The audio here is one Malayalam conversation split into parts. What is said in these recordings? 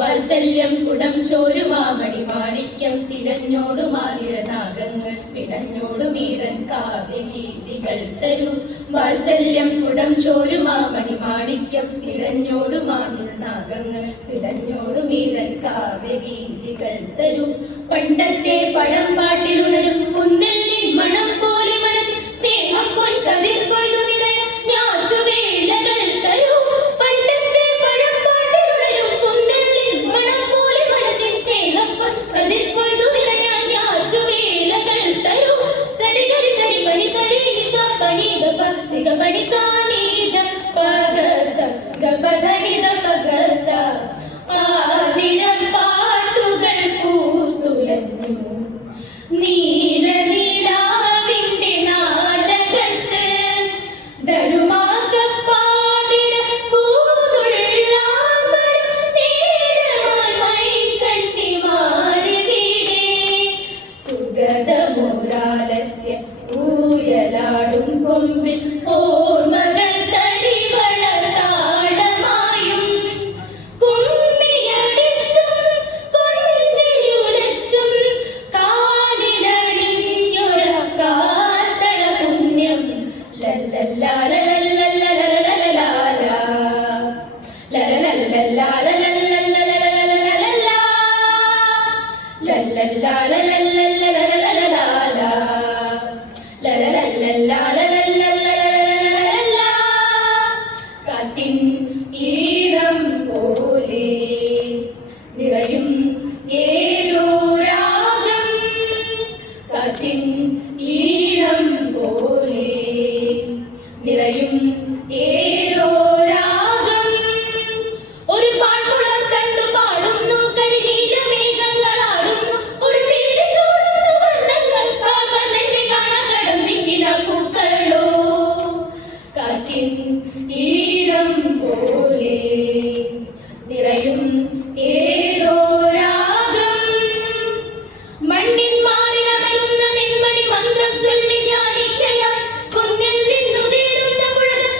വാത്സല്യം കുടം ചോരുമാമണി മാണിക്യം തിരഞ്ഞോടുമാതിരനാഗങ്ങൾ പിടഞ്ഞോടുമീരൻ കാവ്യഗീതികൾ തരും. വാത്സല്യം കുടം ചോരുമാമണി മാണിക്യം തിരഞ്ഞോടുമാതിരനാഗങ്ങൾ പിടഞ്ഞോടുമീരൻ കാവ്യഗീതികൾ തരും. പണ്ടത്തെ പഴംപാട്ടിലുണരും പുന്നെല്ലിൻ മണം പോലെ മനസ്സിൽ സ്നേഹം പൊൻ കതിർ കൊയ്തു നിറയ ഞാറ്റുവേലകൾ തരൂ. പണ്ടത്തെ പഴംപാട്ടിലുണരും പുന്നെല്ലിൻ മണം പോലെ മനസ്സിൽ സ്നേഹം പൊൻ കതിർ കൊയ്തു നിറയ ഞാറ്റുവേലകൾ തരൂ. സരി ഗരി സരി പനി സരി നിസ പനി ഗപ നിഗ പനി സാ നീ ദ പഗ സ ഗ പ ധ നി ദ പഗ സ. ആദിരം പാട്ടുകൾ പൂത്തുലഞ്ഞു നീല നീലാവിന്റെ നാലകത്ത് ധനുമാസപ്പാതിര പൂതുള്ളാമ്പരം നേരമായി മൈകണ്ണി മാറി വീടേ. സുഗതമോരാലസ്യ ഊയലാടും കൊമ്പിൽ ഓർമ്മകൾ തരിവള താടമായും കുമ്മിയടിച്ചും കൊഞ്ചിയുരച്ചും കാലിലണിഞ്ഞൊര കാൽത്തള പുണ്യം. കാറ്റിൻ ഈണം പോലെ നിറയും ഏതോ രാഗം. കാറ്റിൻ ഈണം പോലെ നിറയും ഏതോ രാഗം. ഒരു പാഴ്മുളം കണ്ടു പാടുന്നു കരിനീലമേഘങ്ങളാടുന്നു. ഒരു പേര് ചൂടുന്നു വർണ്ണങ്ങൾ കാർമന്നെ കാണാൻ കടമ്പിക്കിന പൂക്കളോ. കാറ്റിൻ ഈണം പോലെ നിറയും ഏതോ രാഗം. മണ്ണിൻ മാറിലമരുന്ന നെന്മണി മന്ത്രം ചൊല്ലി ധ്യാനിക്കയാൽ കുഞ്ഞിൽ നിന്നു തേടുന്ന പുഴകൾ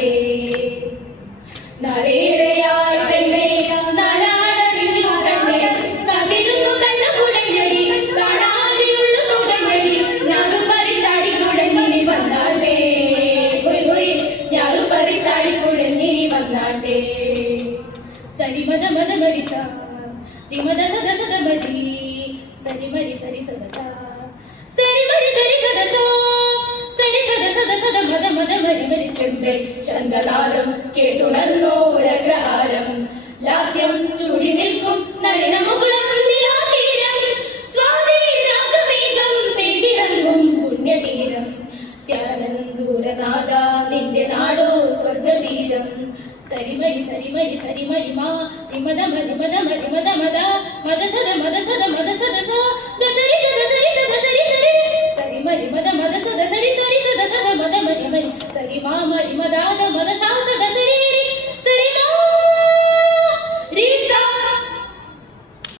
വന്നാട്ടെ. നാളേറെയായി പെണ്ണേ നാലാളറിഞ്ഞു കണ്ണേ കതിരുന്നു കണ്ണു കുടഞ്ഞടി കാണാതെയുള്ളു മുഖഞ്ഞടി ഞാനും പരിച്ചാടി കുടഞ്ഞിനി വന്നാട്ടെ. ഹൊയ് ഹൊയ് ഞാനും പരിച്ചാടി കുടഞ്ഞിനി വന്നാട്ടെ. സരി മദ മദ മരി സ രി മദ സദ സദ മരി സരി മരി സരി സദ സ സരി മരി സരി സദ സ സരി സദ സദ സദ മദ മദ മരി മരി ചെമ്പേ ശങ്കനാദം കേട്ടുണർന്നോരഗ്രഹാരം ലാസ്യം ചൂടി നിൽക്കും നളിനമുകുളം നിലാതീരം സ്വാതിരാഗമേഘം പെയ്തിറങ്ങും പുണ്യതീരം സ്യാനന്ദൂരനാഥ നിന്റെ നാടോ സ്വർഗതീരം. സരിമരി സരിമരി സരിമരി മാ മദ മരി മദ മരി മദ മദ മദ സദ മദ സദ മദ സദ സ സരി സദ സരി സദ സരി സരി സരിമരി മദ മദ സദ സരി സരി സദ സദ മദ മരി മരി സരി മാ മരി മദ മദ സ